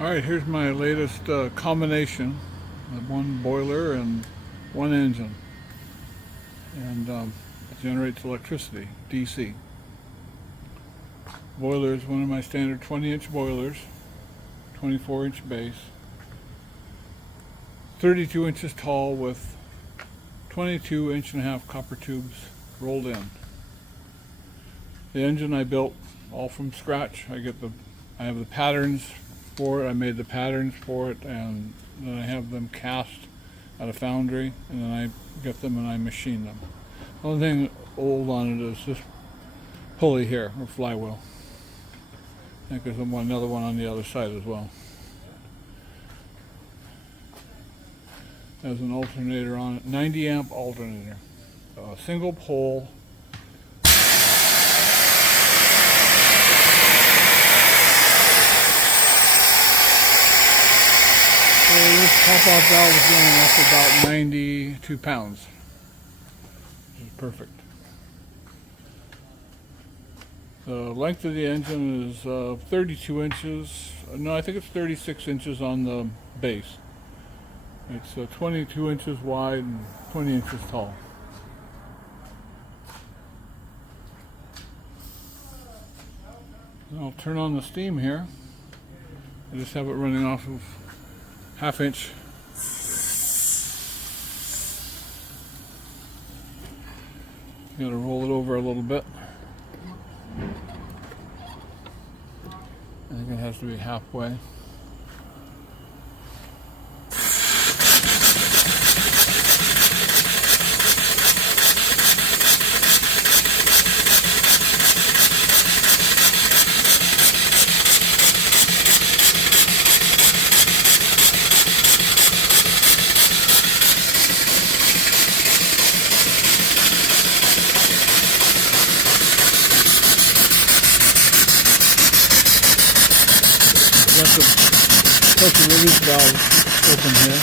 Alright, here's my latest combination of one boiler and one engine. And it generates electricity, DC. Boiler is one of my standard 20-inch boilers, 24-inch base, 32 inches tall with 22-inch-and-a-half copper tubes rolled in. The engine I built all from scratch. I have the patterns for it. I made the patterns for it, and then I have them cast at a foundry, and then I get them and I machine them. The only thing old on it is this pulley here, or flywheel. I think there's another one on the other side as well. There's an alternator on it, 90 amp alternator, single pole. So this pop-off valve is going off about 92 pounds, which is perfect. The length of the engine is 32 inches. No, I think it's 36 inches on the base. It's 22 inches wide and 20 inches tall. I'll turn on the steam here. I just have it running off of half-inch. You gotta roll it over a little bit. I think it has to be halfway. Got the release valve open here.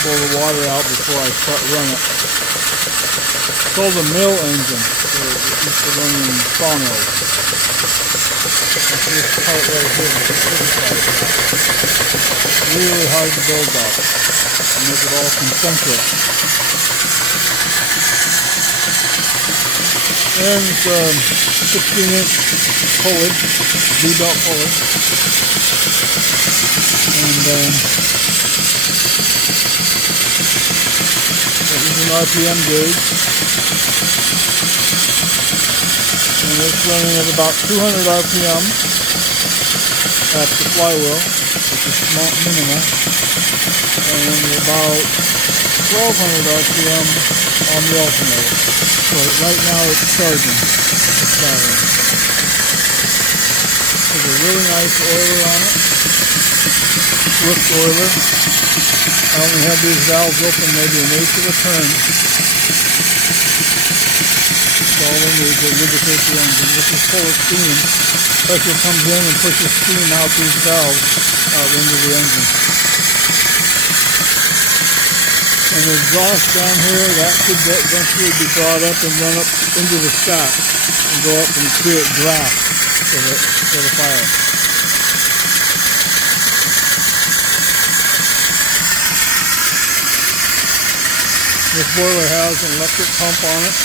Pull the water out before I start running it. It's called a mill engine, so it used to run in sawmills. That's this part right here. Really hard to build up and make it all concentric. And it's 16-inch pulley, V-belt pulley, and this is an RPM gauge, and it's running at about 200 RPM at the flywheel, which is minimal, and about 1200 RPM on the alternator. So right now it's charging. It's battery. There's a really nice oiler on it. Swift oiler. I only have these valves open maybe an eighth of a turn. That's all we need to lubricate the engine. This is full of steam. Pressure comes in and pushes steam out these valves out into the engine. And the exhaust down here, that should eventually be brought up and run up into the stack and go up and create draft for the fire. This boiler has an electric pump on it.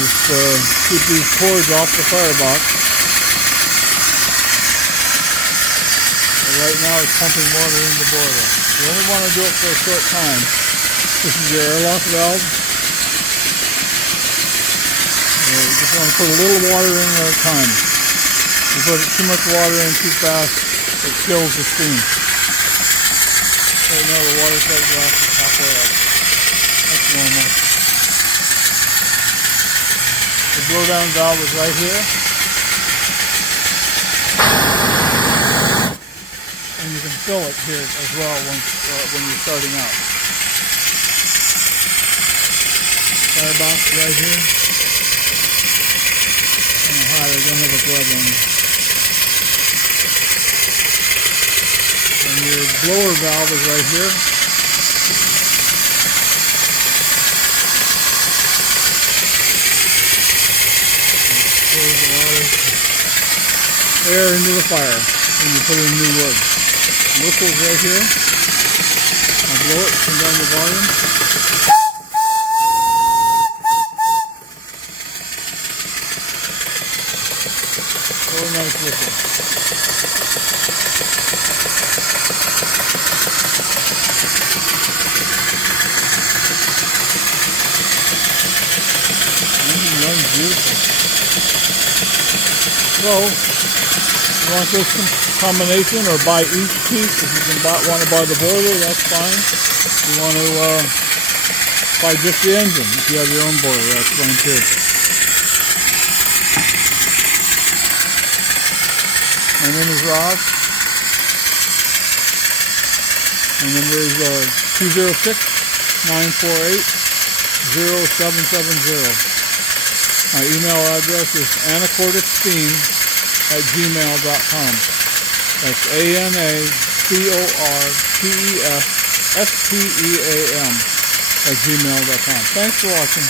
Just keep these cords off the firebox. Right now it's pumping water in the boiler. You only want to do it for a short time. This is your airlock valve. You just want to put a little water in at a time. If you put too much water in too fast, it kills the steam. Right now the water set glass is halfway up. That's normal. The blowdown valve is right here. And you can fill it here as well when you're starting out. Firebox right here. Oh, hi, I don't have a glove on. And your blower valve is right here. throws a lot of air into the fire when you put in new wood. Whistles right here. I'll blow it, turn down the volume. Really nice whistle. Engine runs beautiful. So, you want this combination or buy each piece? If you want to buy the boiler, that's fine. If you want to buy just the engine, if you have your own boiler, that's fine too. My name is Rob. My number is 206-948-0770. My email address is anacortessteam@gmail.com. That's ANACORTESSTEAM @gmail.com. Thanks for watching.